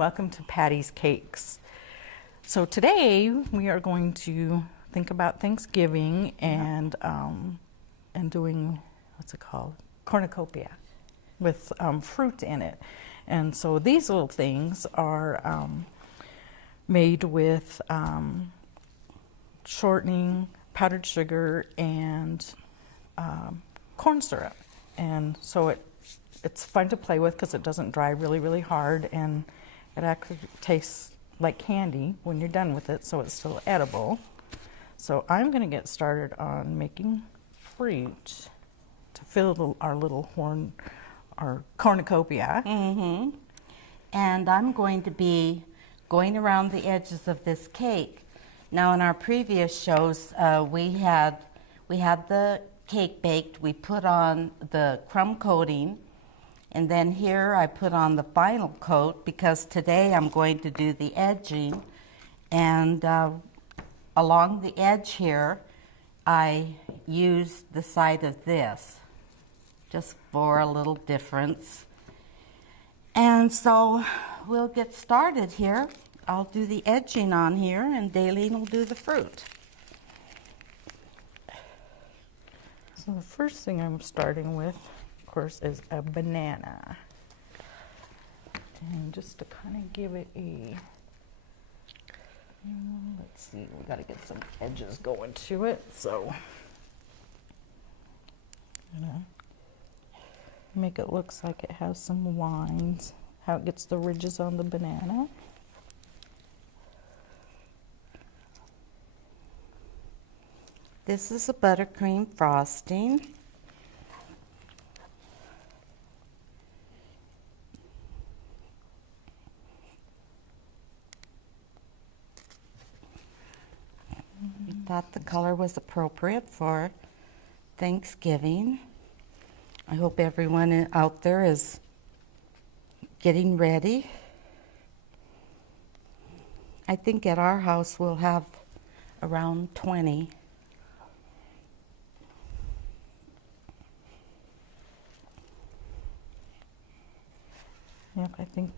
welcome to Patty's Cakes. So today we are going to think about Thanksgiving and doing, what's it called? Cornucopia with fruit in it. And so these little things are made with shortening, powdered sugar, and corn syrup. And so it's fun to play with because it doesn't dry really hard, and it actually tastes like candy when you're done with it, so it's still edible. So I'm going to get started on making fruit to fill our cornucopia. Mm-hmm. And I'm going to be going around the edges of this cake. Now, in our previous shows, we had the cake baked. We put on the crumb coating, and then here I put on the final coat because today I'm going to do the edging. And along the edge here, I used the side of this just for a little difference. And so we'll get started here. I'll do the edging on here, and Dalene will do the fruit. So the first thing I'm starting with, of course, is a banana. And just to kind of give it a, let's see, we got to get some edges going to it. So, make it look like it has some lines, how it gets the ridges on the banana. This is a buttercream frosting. We thought the color was appropriate for Thanksgiving. I hope everyone out there is getting ready. I think at our house we'll have around 20. Yep, I think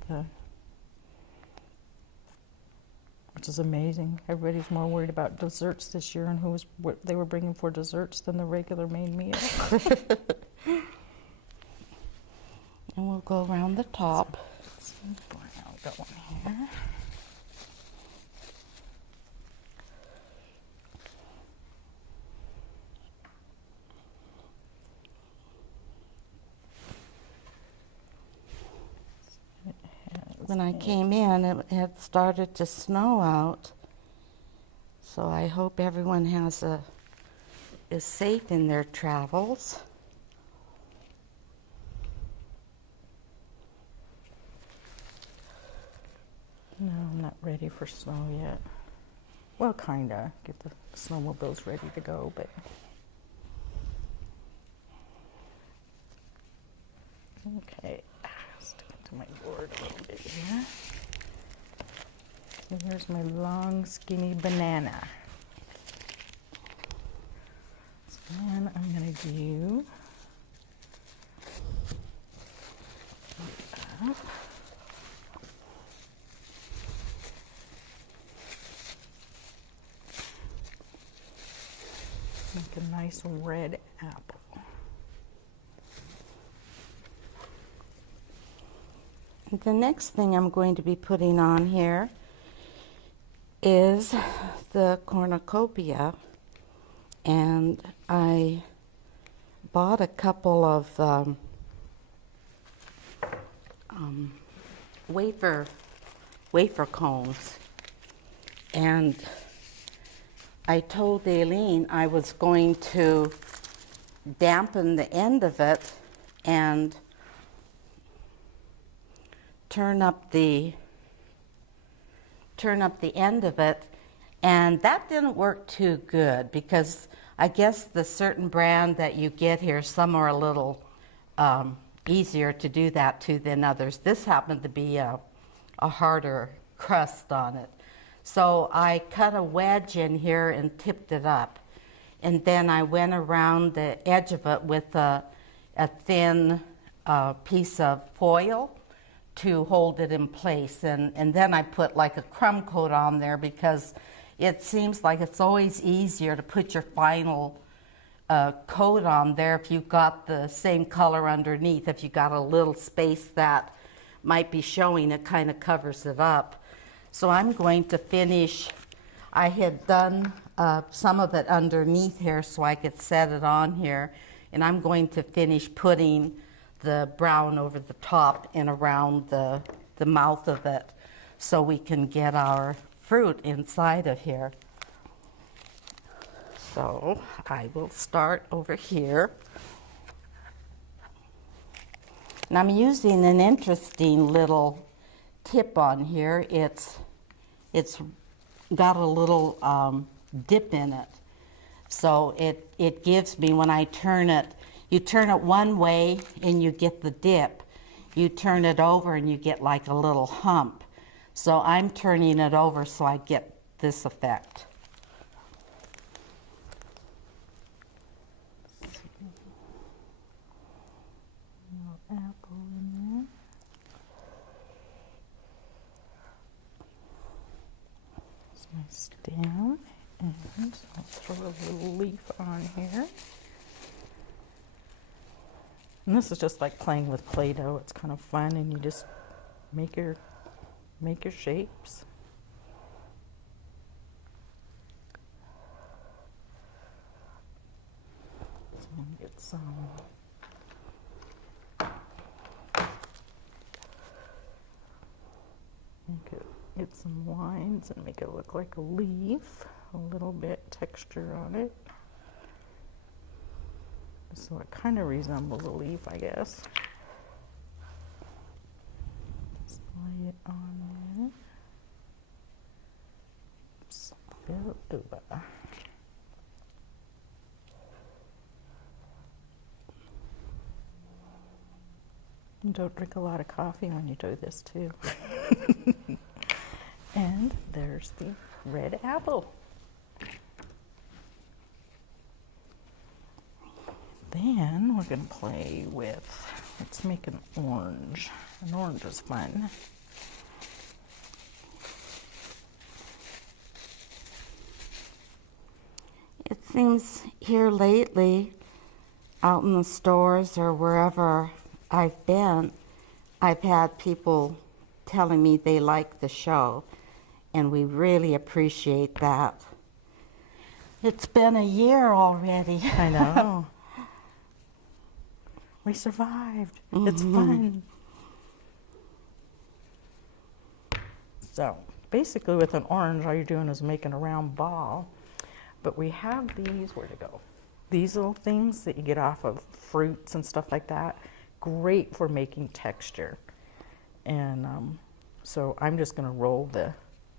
which is amazing. Everybody's more worried about desserts this year and what they were bringing for desserts than the regular main meal. And we'll go around the top. I'll got one here. When I came in, it had started to snow out, so I hope everyone is safe in their travels. No, I'm not ready for snow yet. Well, kinda. Get the snowmobiles ready to go, but. Okay. Stick it to my board a little bit here. So here's my long, skinny banana. So then I'm going to do make a nice red apple. The next thing I'm going to be putting on here is the cornucopia, and I bought a couple of wafer cones, and I told Dalene I was going to dampen the end of it and turn up the end of it, and that didn't work too good because I guess the certain brand that you get here, some are a little easier to do that to than others. This happened to be a harder crust on it. So I cut a wedge in here and tipped it up, and then I went around the edge of it with a thin piece of foil to hold it in place. And then I put like a crumb coat on there because it seems like it's always easier to put your final coat on there if you've got the same color underneath. If you got a little space that might be showing, it kind of covers it up. So I'm going to finish. I had done some of it underneath here so I could set it on here, and I'm going to finish putting the brown over the top and around the mouth of it so we can get our fruit inside of here. So I will start over here. And I'm using an interesting little tip on here. It's got a little dip in it. So it gives me, when I turn it, you turn it one way and you get the dip. You turn it over and you get like a little hump. So I'm turning it over so I get this effect. Apple in there. That's my stem, and I'll throw a little leaf on here. And this is just like playing with Play-Doh. It's kind of fun, and you just make your shapes. So I'm gonna get some. Get some lines and make it look like a leaf, a little bit texture on it. So it kind of resembles a leaf, I guess. Just lay it on there. Oops, fell over. And don't drink a lot of coffee when you do this too. And there's the red apple. Then we're going to play with, let's make an orange. An orange is fun. It seems here lately, out in the stores or wherever I've been, I've had people telling me they like the show, and we really appreciate that. It's been a year already. I know. We survived. Mm-hmm. It's fun. So basically with an orange, all you're doing is making a round ball. But we have these, where to go? These little things that you get off of fruits and stuff like that. Great for making texture. And so I'm just going to roll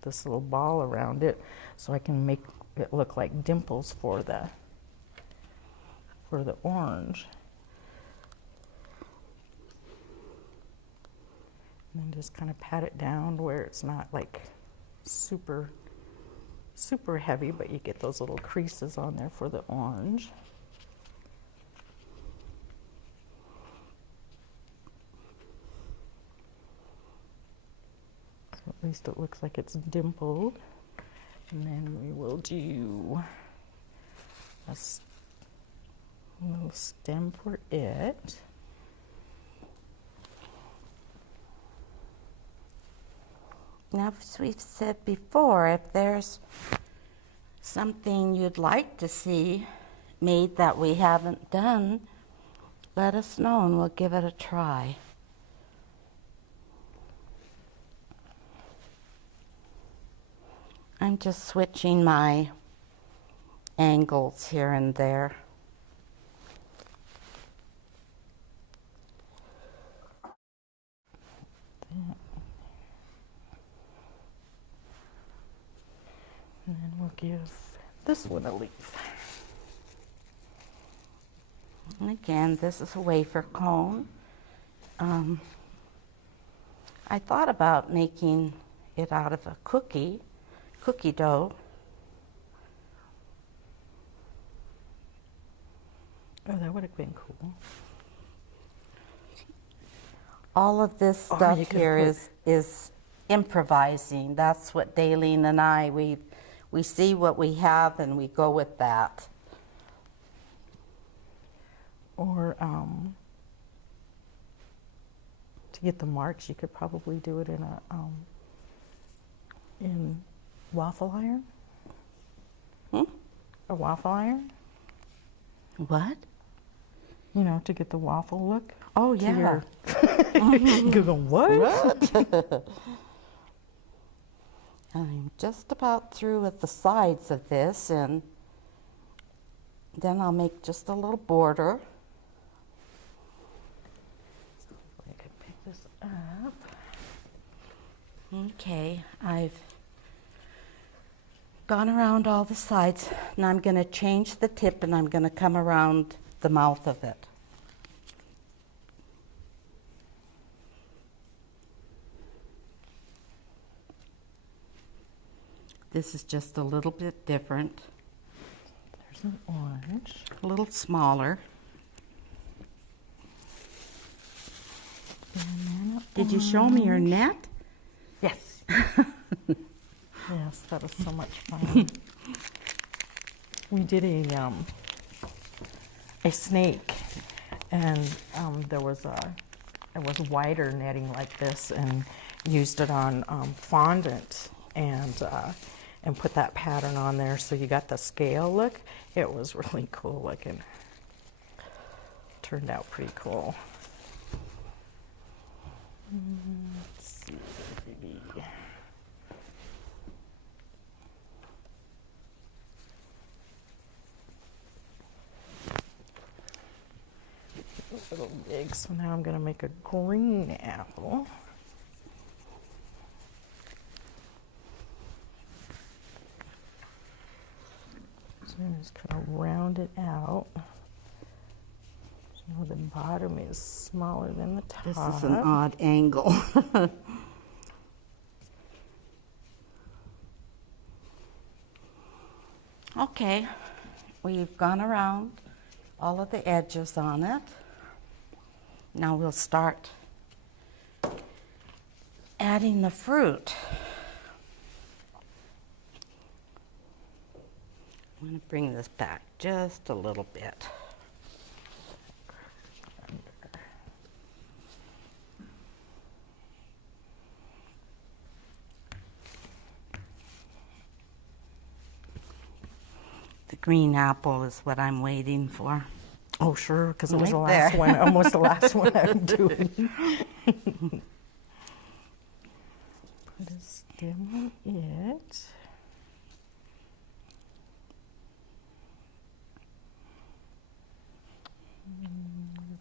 this little ball around it so I can make it look like dimples for the orange. And then just kind of pat it down where it's not like super heavy, but you get those little creases on there for the orange. So at least it looks like it's dimpled. And then we will do a little stem for it. Now, as we've said before, if there's something you'd like to see made that we haven't done, let us know and we'll give it a try. I'm just switching my angles here and there. And then we'll give this one a leaf. And again, this is a wafer cone. I thought about making it out of a cookie dough. Oh, that would have been cool. all of this Or stuff you could here put- is improvising. That's what Dalene and I, we see what we have and we go with that. Or to get the marks, you could probably do it in waffle iron. A waffle iron, What? you know, to get the waffle look. Oh, to yeah. your- You're going, what? I'm just about through with the sides of this, and then I'll make just a little border. I could pick this up. Okay, I've gone around all the sides. Now I'm going to change the tip and I'm going to come around the mouth of it. This is just a little bit different, There's an orange. a little smaller. And then a Did you show me your net? Yes. Yes, that was so much fun. We did a snake, and there was wider netting like this, and used it on fondant, and put that pattern on there, so you got the scale look. It was really cool looking. Turned out pretty cool. Let's see, maybe. A little big, so now I'm going to make a green apple. So I'm just kind of round it out. So the bottom is smaller than the top. This is an odd angle. Okay, we've gone around all of the edges on it. Now we'll start adding the fruit. I'm going to bring this back just a little bit. The green apple is what I'm waiting for. Oh, sure, because it was the Right last there. one, almost the last one I'm doing. Put a stem on it.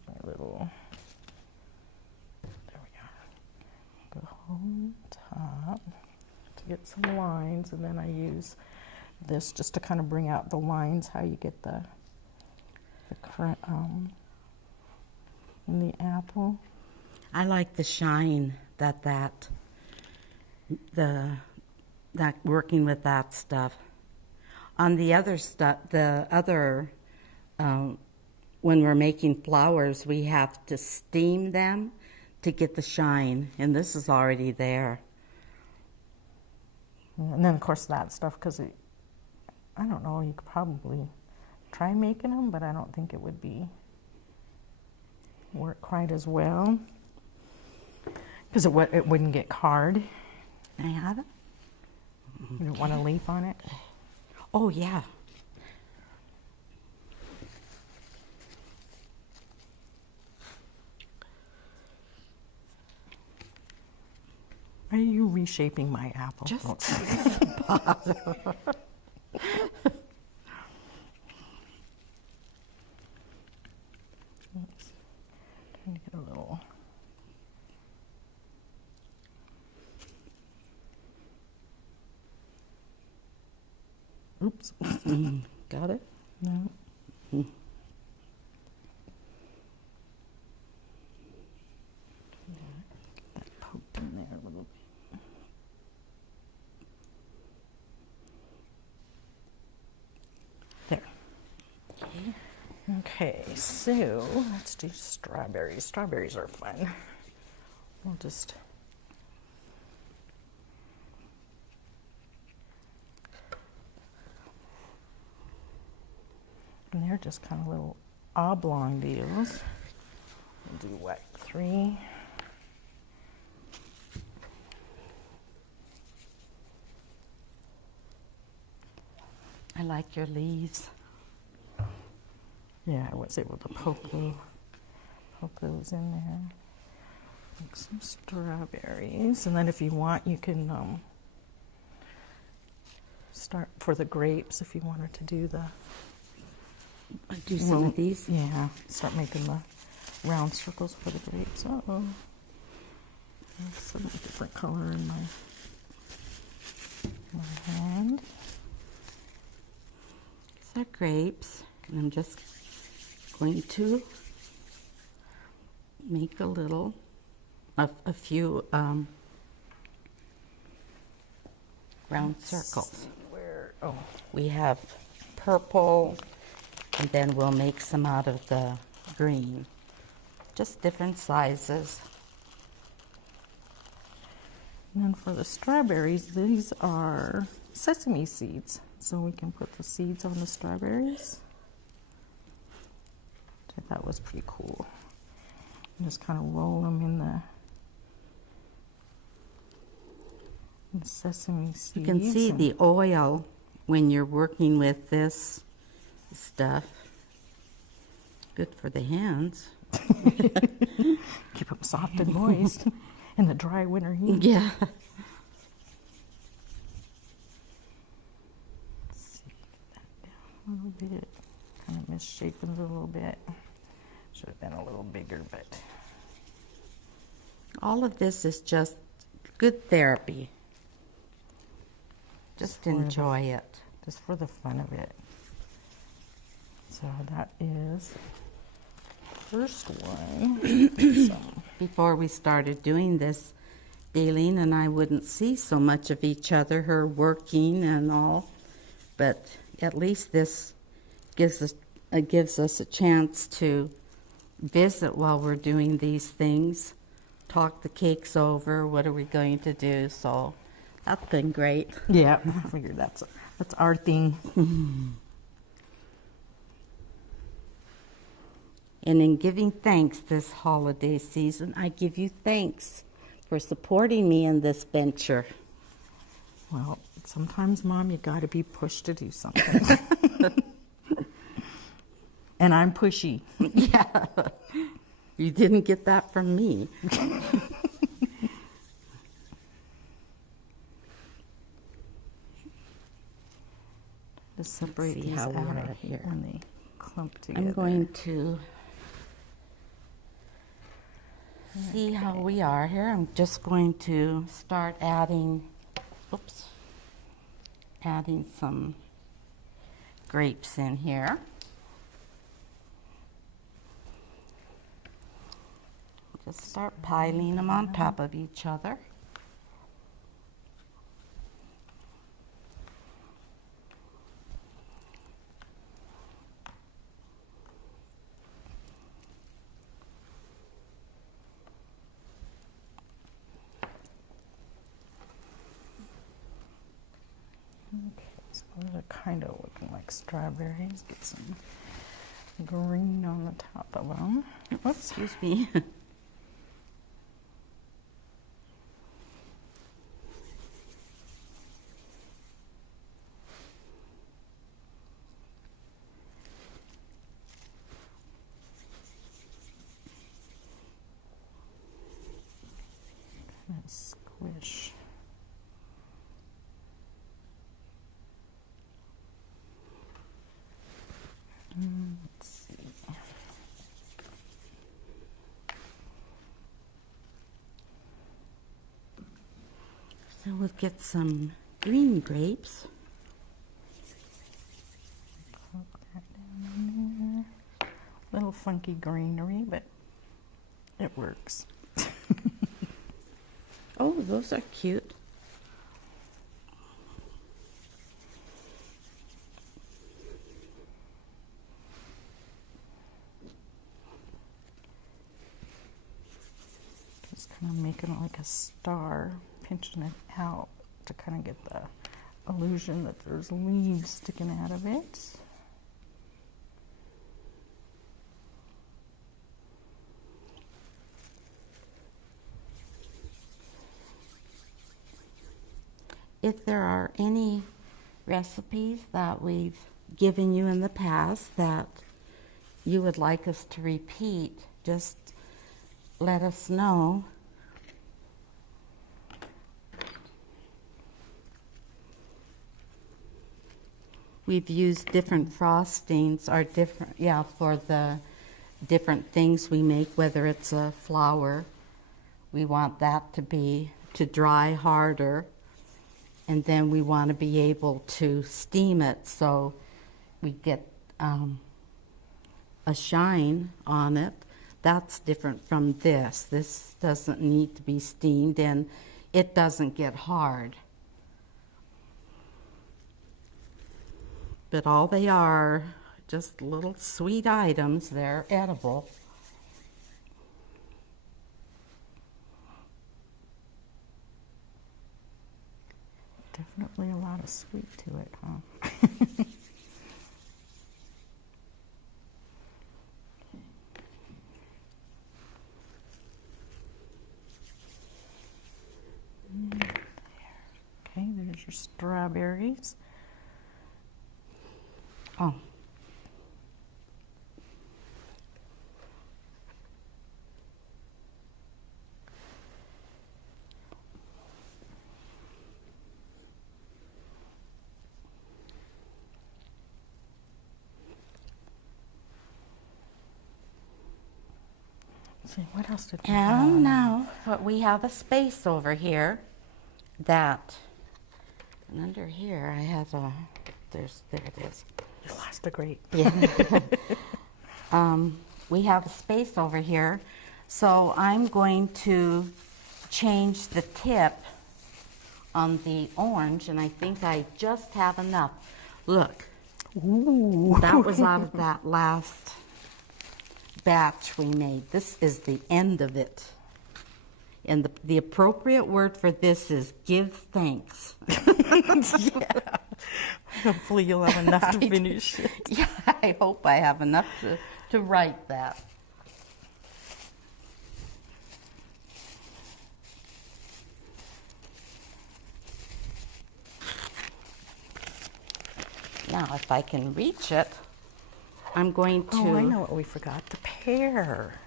My little, there we go. Go on top to get some lines, and then I use this just to kind of bring out the lines, how you get the current in the apple. I like the shine that working with that stuff. On the other stuff, when we're making flowers, we have to steam them to get the shine, and this is already there. And then of course that stuff, because I don't know, you could probably try making them, but I don't think it would work quite as well, because it wouldn't get hard. Can I have it? You don't want a leaf on it. Oh, yeah. Are you reshaping my apple? Just Oh. Oops. Trying to get a little. Oops. Got it? No. That poked in there a little bit. There. Okay, so let's do strawberries. Strawberries are fun. We'll just and they're just kind of little oblong deals. We'll do what, 3? I like your leaves. Yeah, I was able to poke those in there. Like some strawberries, and then if you want, you can start for the grapes if you wanted to do the. Do some of these. Yeah, start making the round circles for the grapes. Uh-oh. There's some different color in my hand. These are grapes, and I'm just going to make a few round circles. Where? Oh, We have purple, and then we'll make some out of the green. Just different sizes. and then for the strawberries, these are sesame seeds. So we can put the seeds on the strawberries. Which I thought was pretty cool. And just kind of roll them in the sesame seeds. You can see the oil when you're working with this stuff. Good for the hands. Keep them soft and moist in the dry winter heat. Yeah. Let's see, get that down a little bit. Kind of misshapen it a little bit. Should have been a little bigger, but All of this is just good therapy. Just enjoy it. just for the fun of it. So that is first one. Before we started doing this, Dalene and I wouldn't see so much of each other, her working and all, but at least this gives us a chance to visit while we're doing these things, talk the cakes over, what are we going to do, so that's been great. Yeah, I figured that's our thing. And in giving thanks this holiday season, I give you thanks for supporting me in this venture. Well, sometimes, Mom, you got to be pushed to do something. And I'm pushy. Yeah, you didn't get that from me. To separate see these how out we are here. when they clump together. I'm going to see how we are here. I'm just going to start adding some grapes in here. Just start piling them on top of each other. Okay, so those are kind of looking like strawberries. Get some green on the top of them. Whoops. Excuse me. Kind of squish. Let's see. So we'll get some green grapes. Put that down in there. Little funky greenery, but it works. Oh, those are cute. Just kind of making it like a star, pinching it out to kind of get the illusion that there's leaves sticking out of it. If there are any recipes that we've given you in the past that you would like us to repeat, just let us know. We've used different frostings or different, for the different things we make, whether it's a flour, we want that to dry harder, and then we want to be able to steam it so we get a shine on it. That's different from this. This doesn't need to be steamed and it doesn't get hard. But all they are, just little sweet items. They're edible. Definitely a lot of sweet to it, huh? Okay, there's your strawberries. Oh. Let's see, what else did we have? And now, we have a space over here that, and under here I have there it is. You lost a grape. Yeah. We have a space over here, so I'm going to change the tip on the orange, and I think I just have enough. Look, Ooh. that was out of that last batch we made. This is the end of it. And the appropriate word for this is give thanks. Yeah. Hopefully you'll have enough to finish it. Yeah, I hope I have enough to write that. Now, if I can reach it, I'm going to... Oh, I know what we forgot, the pear.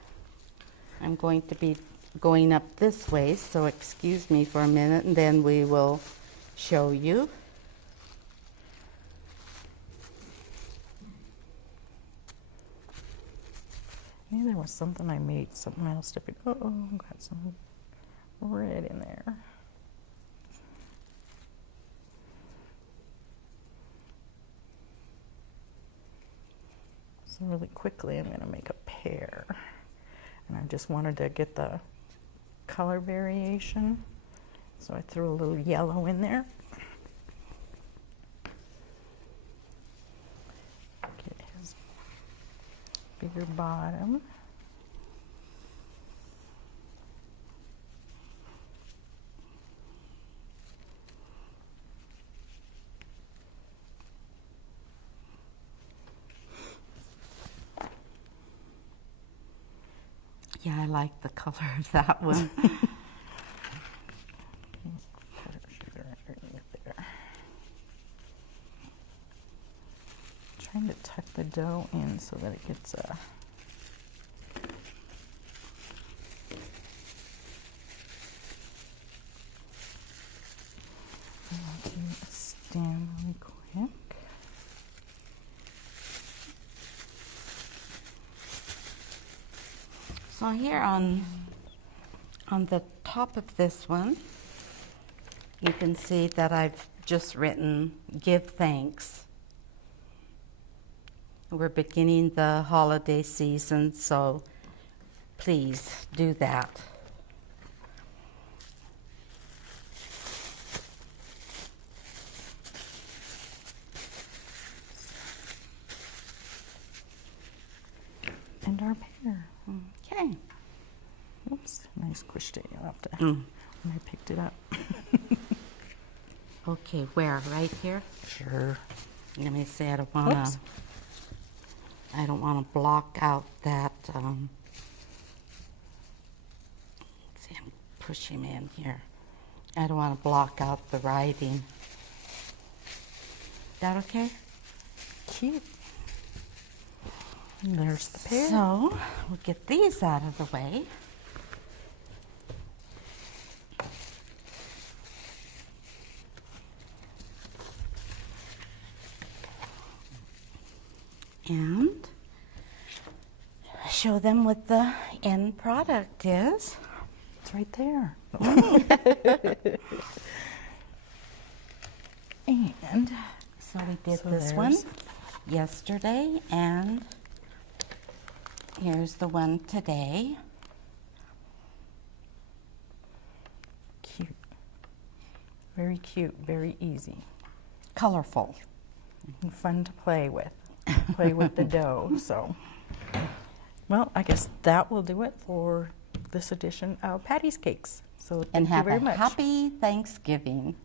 I'm going to be going up this way, so excuse me for a minute, and then we will show you. I knew there was something I made, something else to be. Oh, got some red in there. So really quickly, I'm going to make a pear. And I just wanted to get the color variation. So I threw a little yellow in there. Get his bigger bottom. Yeah, I like the color of that one. Sugar underneath there. Trying to tuck the dough in so that it gets a stand really quick. So here on the top of this one, you can see that I've just written give thanks. We're beginning the holiday season, so please do that. And our pear. Okay. Oops, nice squished it. You'll have to, Mm. when I picked it up. Okay, where? Right here? Sure. Let me see. I don't want Oops. to. I don't want to block out that. Let's see, I'm pushing in here. I don't want to block out the writing. That okay? Cute. And there's the pear. So we'll get these out of the way. And show them what the end product is. It's right there. And So we did So this one there's- yesterday, and here's the one today. cute. Very cute, very easy. Colorful. And fun to play with. Play with the dough. So, well, I guess that will do it for this edition of Patty's Cakes. So And thank you have very a much. happy Thanksgiving.